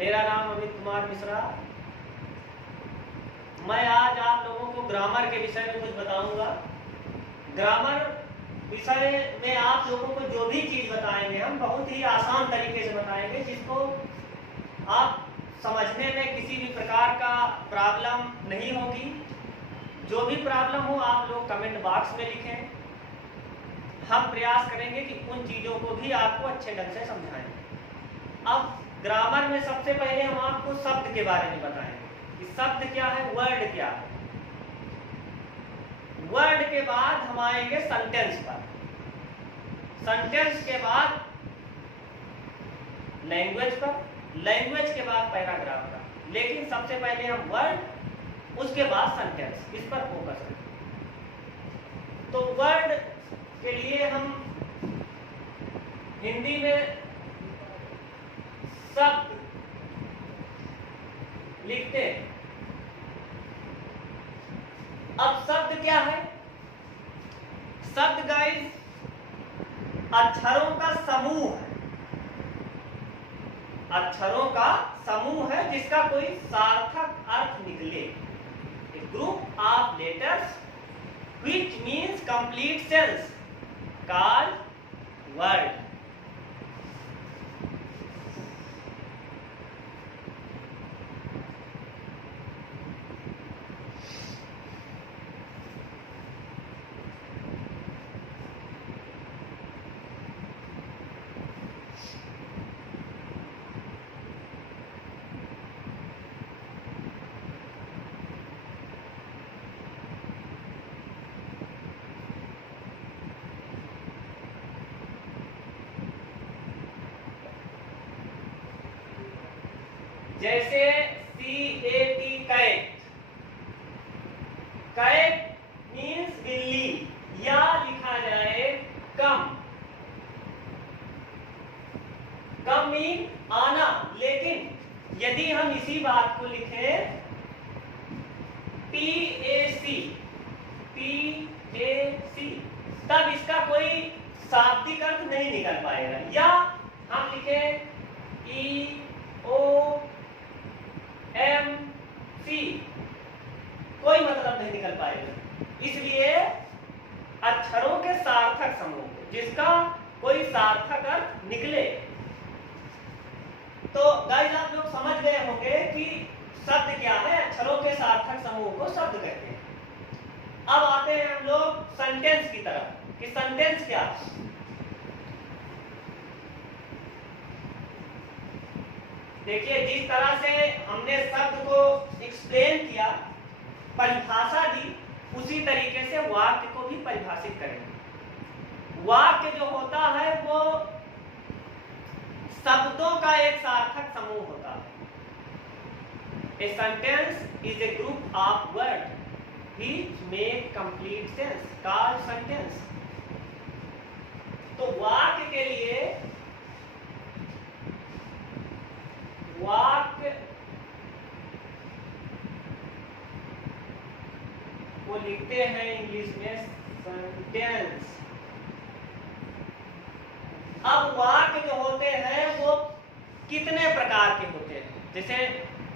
मेरा नाम अमित कुमार मिश्रा। मैं आज आप लोगों को ग्रामर के विषय में कुछ बताऊंगा। ग्रामर विषय में आप लोगों को जो भी चीज बताएंगे हम बहुत ही आसान तरीके से बताएंगे, जिसको आप समझने में किसी भी प्रकार का प्रॉब्लम नहीं होगी। जो भी प्रॉब्लम हो आप लोग कमेंट बॉक्स में लिखें। हम प्रयास करेंगे कि उन चीजों को भी आपको अच्छे ढंग से समझाएं। अब ग्रामर में सबसे पहले हम आपको शब्द के बारे में बताएंगे कि शब्द क्या है, वर्ड क्या है। वर्ड के बाद हम आएंगे सेंटेंस पर, सेंटेंस के बाद लैंग्वेज पर, लैंग्वेज के बाद पैराग्राफ पर। लेकिन सबसे पहले हम वर्ड, उसके बाद सेंटेंस, इस पर फोकस करें। तो वर्ड के लिए हम हिंदी में शब्द लिखते हैं। अब शब्द क्या है? शब्द गाइस अक्षरों का समूह है, अक्षरों का समूह है जिसका कोई सार्थक अर्थ निकले। A group of letters which means complete sense called word. जैसे CAT कैट, कैट मीन्स बिल्ली, या लिखा जाए कम, कम मीन आना। लेकिन यदि हम इसी बात को लिखें PAC, तब इसका कोई शाब्दिक अर्थ नहीं निकल पाएगा। या हम लिखें EOMC, कोई मतलब नहीं निकल पाएगा। इसलिए अक्षरों के सार्थक समूह जिसका कोई सार्थक अर्थ निकले। तो गाइस आप लोग समझ गए होंगे कि शब्द क्या है, अक्षरों के सार्थक समूह को शब्द कहते हैं। अब आते हैं हम लोग सेंटेंस की तरफ कि सेंटेंस क्या है। देखिए जिस तरह से हमने शब्द को एक्सप्लेन किया, परिभाषा दी, उसी तरीके से वाक्य को भी परिभाषित करेंगे। वाक्य जो होता है वो शब्दों का एक सार्थक समूह होता है। A sentence is a group of words which make complete sense called sentence. तो वाक्य के लिए वाक्य को लिखते हैं इंग्लिश में सेंटेंस। अब वाक्य जो होते हैं वो कितने प्रकार के होते हैं? जैसे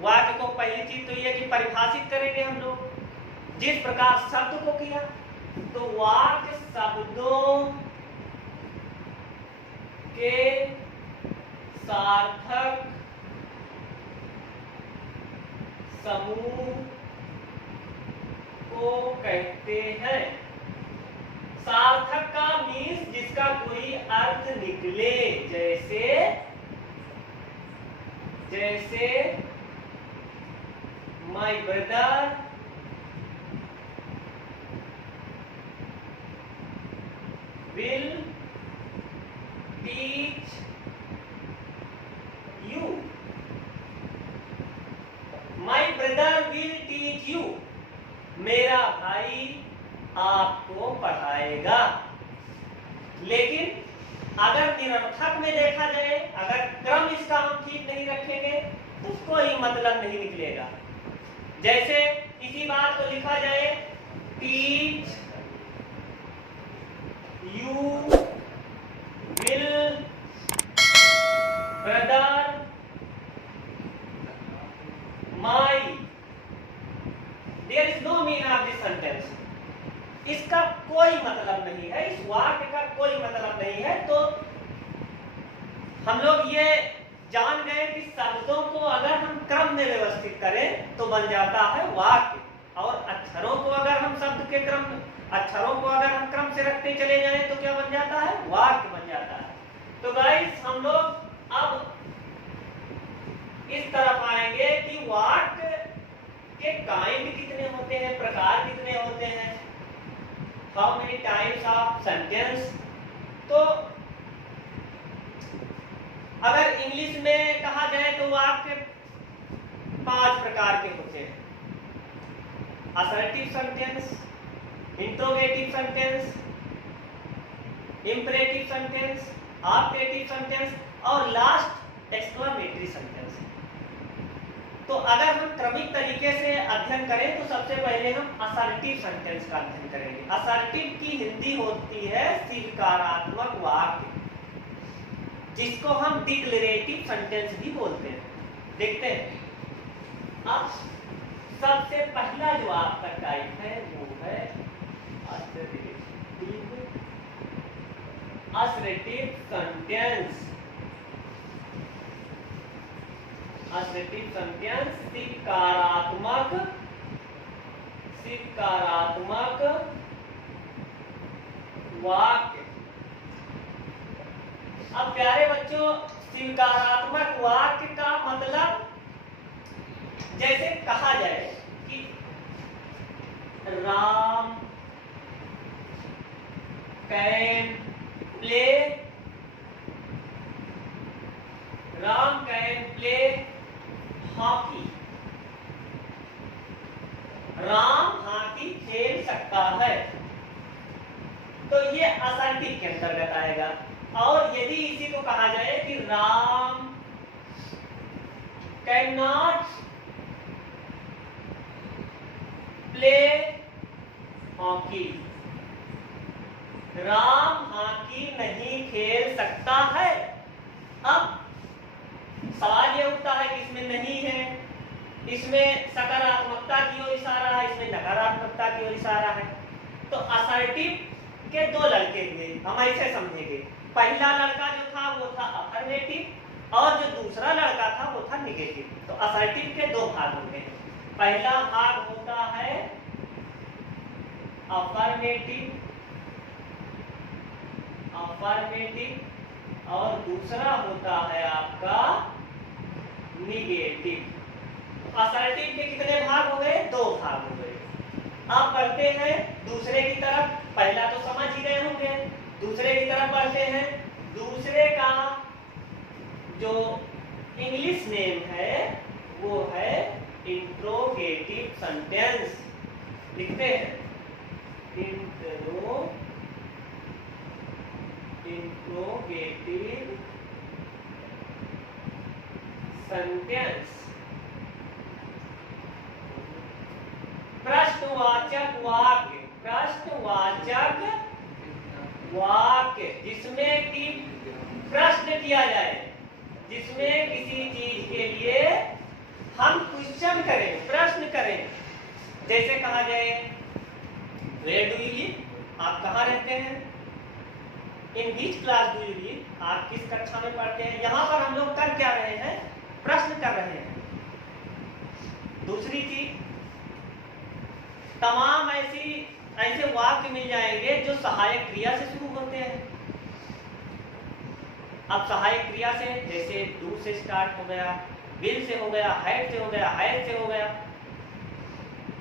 वाक्य को पहली चीज तो ये कि परिभाषित करेंगे हम लोग, जिस प्रकार शब्द को किया। तो वाक्य शब्दों के सार्थक समूह को कहते हैं। सार्थक का मीन्स जिसका कोई अर्थ निकले। जैसे my brother will teach you, my brother will teach you, मेरा भाई आपको पढ़ाएगा। लेकिन अगर निरर्थक में देखा जाए, अगर क्रम इसका हम ठीक नहीं रखेंगे तो कोई मतलब नहीं निकलेगा। जैसे इसी बात को लिखा जाए टीच यू विल ब्रदर वाक्य का कोई मतलब नहीं है। तो हम लोग ये जान गए कि शब्दों को अगर हम क्रम में व्यवस्थित करें तो बन जाता है वाक्य, और अक्षरों को अगर हम शब्द के क्रम, अक्षरों को अगर हम क्रम से रखते चले जाएं तो क्या बन जाता है, वाक्य बन जाता है। तो गाइस हम लोग अब इस तरफ आएंगे कि वाक्य के काइंड कितने होते हैं, प्रकार कितने होते हैं, how many types of sentence. तो अगर इंग्लिश में कहा जाए तो वाक्य 5 प्रकार के होते हैं। Assertive sentence, interrogative sentence, imperative sentence, optative sentence और लास्ट एक्सक्लेमेटरी सेंटेंस। तो अगर हम क्रमिक तरीके से अध्ययन करें तो सबसे पहले हम असर्टिव सेंटेंस का अध्ययन करेंगे। असर्टिव की हिंदी होती है स्वीकारात्मक वाक्य, जिसको हम डिक्लेरेटिव सेंटेंस भी बोलते हैं। देखते हैं अब सबसे पहला जो आपका टाइप है वो है असर्टिव सेंटेंस। असर्टिव सेंटेंस स्वीकारात्मक वाक्य। अब प्यारे बच्चों, स्वीकारात्मक वाक्य का मतलब जैसे कहा जाए कि Ram can play, Ram can play hockey, Ram hockey खेल सकता है। तो ये असर्टिव के अंतर्गत आएगा। और यदि इसी को कहा जाए कि Ram can not play hockey, Ram hockey नहीं खेल सकता है। अब सवाल ये उठता है कि इसमें नहीं है, इसमें सकारात्मकता की ओर इशारा है, इसमें नकारात्मकता की ओर इशारा है। तो असर्टिव के 2 लड़के हुए, हम ऐसे समझेंगे। पहला लड़का जो था वो था अफर्मेटिव और जो दूसरा लड़का था वो था निगेटिव। तो असर्टिव के 2 भाग होते हैं। पहला भाग होता है अफर्मेटिव और दूसरा होता है आपका निगेटिव। असर्टिव के कितने भाग हो गए, 2 भाग हो गए। आप बढ़ते हैं दूसरे की तरफ, पहला तो समझ ही गए होंगे, दूसरे की तरफ बढ़ते हैं। दूसरे का जो इंग्लिश नेम है वो है इंट्रोगेटिव सेंटेंस। लिखते हैं इंट्रोगेटिव सेंटेंस। प्रश्नवाचक वाक्य, प्रश्नवाचक वाक्य जिसमें कि प्रश्न किया जाए, जिसमें किसी चीज के लिए हम क्वेश्चन करें, प्रश्न करें। जैसे कहा जाए वेयर डू यू लिव, आप कहाँ रहते हैं, in which class do you live, आप किस कक्षा में पढ़ते हैं। यहाँ पर हम लोग कर क्या रहे हैं, प्रश्न कर रहे हैं। दूसरी चीज, तमाम ऐसे वाक्य मिल जाएंगे जो सहायक क्रिया से शुरू होते हैं। अब सहायक क्रिया से जैसे डू से स्टार्ट हो गया, विल से हो गया, हैड से हो गया, हैज से हो गया,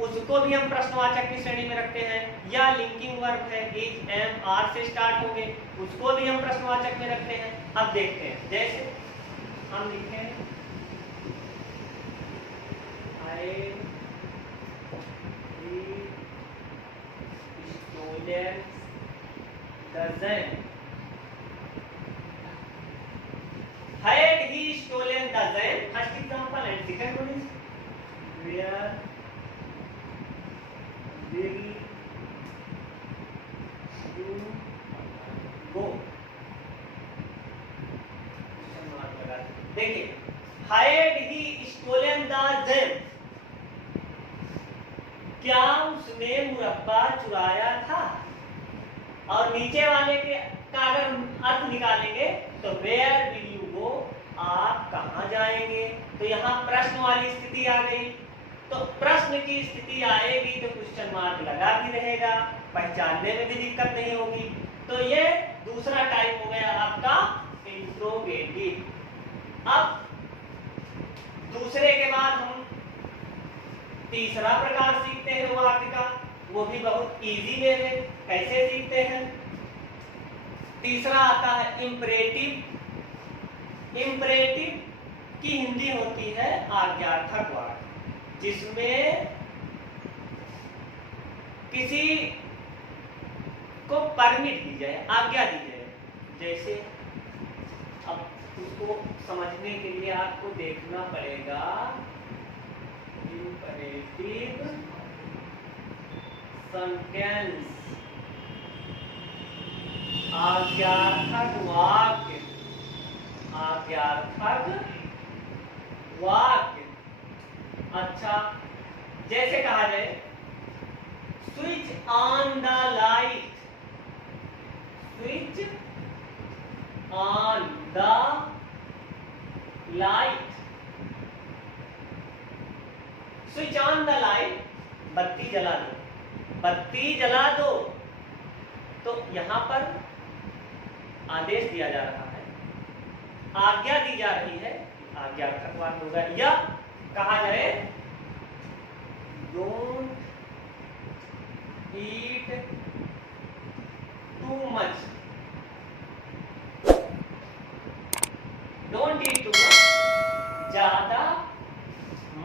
उसको भी हम प्रश्नवाचक की श्रेणी में रखते हैं। या लिंकिंग वर्ब है, इज, एम, आर से स्टार्ट होंगे, उसको भी हम प्रश्नवाचक में रखते हैं। अब देखते हैं, जैसे हम लिखें had he stolen the zen, first example, and second one is where will you go। देखिए had he stolen the zen, क्या उसने मुरब्बा चुराया था। और नीचे वाले का अगर अर्थ निकालेंगे तो वेयर विल यू गो, आप कहाँ जाएंगे। तो यहाँ प्रश्न वाली स्थिति आ गई, तो प्रश्न की स्थिति आएगी तो क्वेश्चन मार्क लगा भी रहेगा, पहचानने में भी दिक्कत नहीं होगी। तो ये दूसरा टाइप हो गया आपका इंट्रोगेटिव। अब दूसरे के बाद हम तीसरा प्रकार सीखते हैं वाक्य का, वो भी बहुत इजी वे में। कैसे सीखते हैं? तीसरा आता है इम्परेटिव। इम्परेटिव की हिंदी होती है आज्ञार्थक वाक्य, जिसमें किसी को परमिट दी जाए, आज्ञा दी जाए। जैसे अब उसको समझने के लिए आपको देखना पड़ेगा, इम्परेटिव सेंटेंस, आज्ञार्थक वाक्य, आज्ञार्थक वाक्य। अच्छा, जैसे कहा जाए switch on the light, switch on the light, switch on the light, बत्ती जला दो, बत्ती जला दो। तो यहां पर आदेश दिया जा रहा है, आज्ञा दी जा रही है, आज्ञार्थक वाक्य होगा। या कहा जाए don't eat too much, don't eat too much, ज्यादा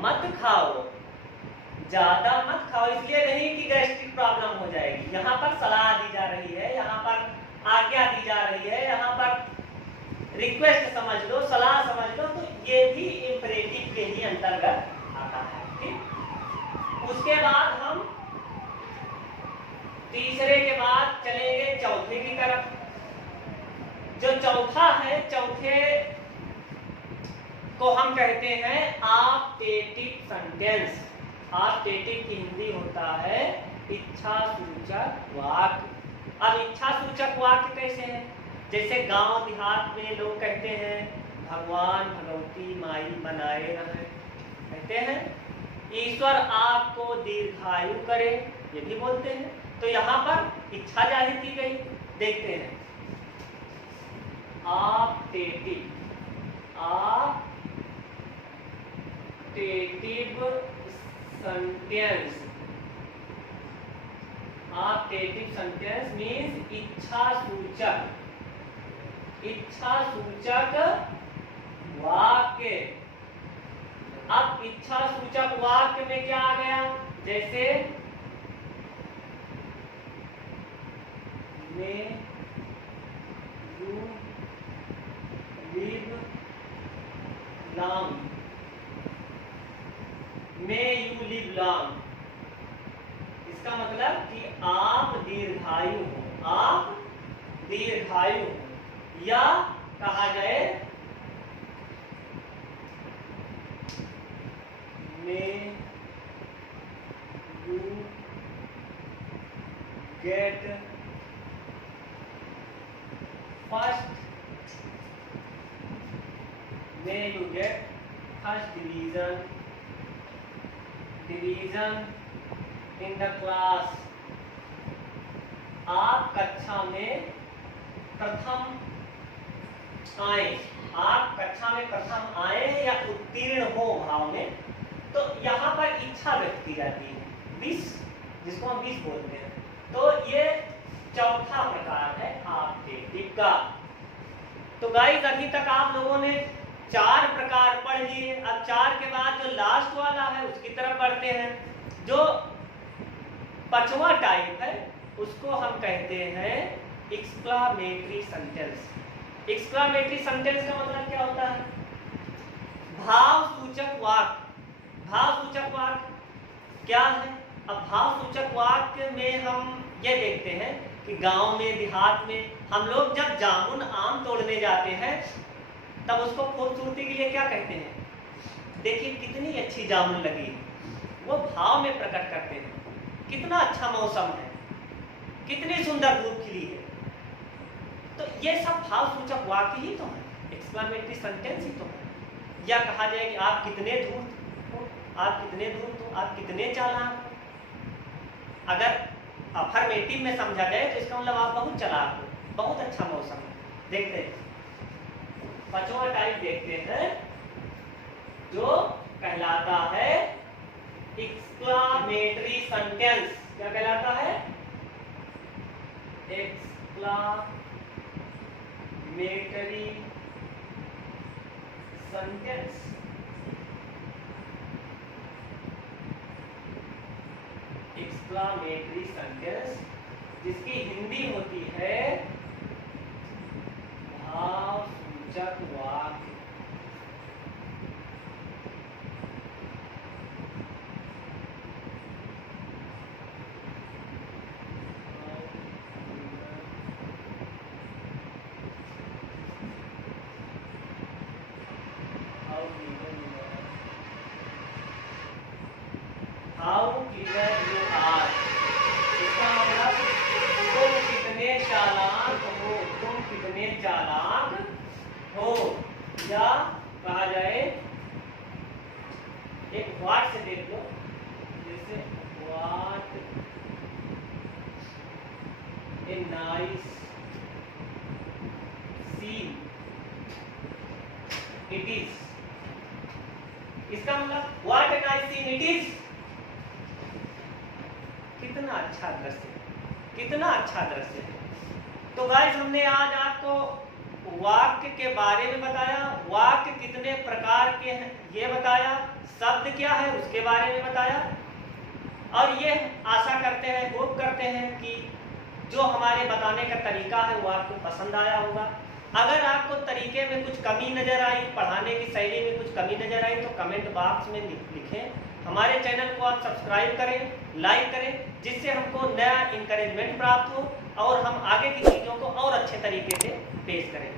मत खाओ, ज्यादा मत खाओ। इसलिए नहीं कि गैस्ट्रिक प्रॉब्लम हो जाएगी, यहाँ पर सलाह दी जा रही है, यहाँ पर आज्ञा दी जा रही है, यहाँ पर रिक्वेस्ट समझ लो, सलाह समझ लो। तो ये भी इंपरेटिव के ही अंतर्गत आता है। ठीक, उसके बाद हम तीसरे के बाद चलेंगे चौथे की तरफ। जो चौथा है, चौथे को हम कहते हैं ऑप्टेटिव सेंटेंस। ऑप्टेटिव की हिंदी होता है इच्छा सूचक वाक्य। अब इच्छा सूचक वाक्य कैसे है? जैसे गांव देहात में लोग कहते हैं भगवान भगवती माई बनाए रहे, कहते हैं ईश्वर आपको दीर्घायु करे, ये भी बोलते हैं। तो यहाँ पर इच्छा जाहिर की गई। देखते हैं optative, optative sentence. Optative sentence means इच्छा सूचक, इच्छा सूचक वाक्य। अब इच्छा सूचक वाक्य में क्या आ गया? जैसे may you live long, may you live long। इसका मतलब कि आप दीर्घायु हो, आप दीर्घायु हो। या कहा जाए may you get first, may you get first division in the class। आप कक्षा में प्रथम आए, आप कक्षा में प्रथम आए या उत्तीर्ण हो भाव में। तो यहाँ पर इच्छा व्यक्त की जाती है, विश, जिसको हम विश बोलते हैं। तो ये चौथा प्रकार है ऑप्टेटिव का। तो गाइस अभी तक आप लोगों ने 4 प्रकार पढ़ लिए। अब 4 के बाद जो लास्ट वाला है उसकी तरफ बढ़ते हैं। जो 5वां टाइप है उसको हम कहते हैं एक्सक्लामेटरी सेंटेंस। एक्सक्लामेटरी सेंटेंस का मतलब क्या होता है? भाव सूचक वाक्य। भाव सूचक वाक्य क्या है? अब भाव सूचक वाक्य में हम ये देखते हैं कि गांव में देहात में हम लोग जब जामुन आम तोड़ने जाते हैं तब उसको खूबसूरती के लिए क्या कहते हैं? देखिए कितनी अच्छी जामुन लगी, वो भाव में प्रकट करते हैं, कितना अच्छा मौसम है। कितनी सुंदर धूप खिली है। तो ये सब भावसूचक वाक्य ही तो है, एक्सक्लेमेटरी सेंटेंस ही तो है। या कहा जाए कि आप कितने धूर्त हो, आप कितने धूर्त हो, आप कितने चालाक हो। अगर अफर्मेटिव में समझा जाए तो इसका मतलब आप बहुत चालाक हो, बहुत अच्छा मौसम है। देखते हैं पांचवा टाइप देखते हैं जो कहलाता है एक्सक्लामेटरी सेंटेंस। क्या कहलाता है? Exclamatory sentence. एक्सक्लामेटरी सेंटेंस जिसकी हिंदी होती है भावसूचक वाक्य। हाउ क्लीवर यू आर, इसका मतलब तुम कितने चालाक हो, तुम कितने चालाक हो। या कहा जाए एक व्हाट से देख लो, जैसे what a nice seen it is. इसका मतलब what a nice seen it is, कितना अच्छा दृश्य है, कितना अच्छा दृश्य है। तो गाइस हमने आज आपको वाक्य के बारे में बताया, वाक्य कितने प्रकार के हैं ये बताया, शब्द क्या है उसके बारे में बताया। और ये आशा करते हैं, होप करते हैं कि जो हमारे बताने का तरीका है वो आपको पसंद आया होगा। अगर आपको तरीके में कुछ कमी नजर आई, पढ़ाने की शैली में कुछ कमी नजर आई तो कमेंट बॉक्स में लिखें। हमारे चैनल को आप सब्सक्राइब करें, लाइक करें, जिससे हमको नया इंकरेजमेंट प्राप्त हो और हम आगे की चीज़ों को और अच्छे तरीके से पेश करें।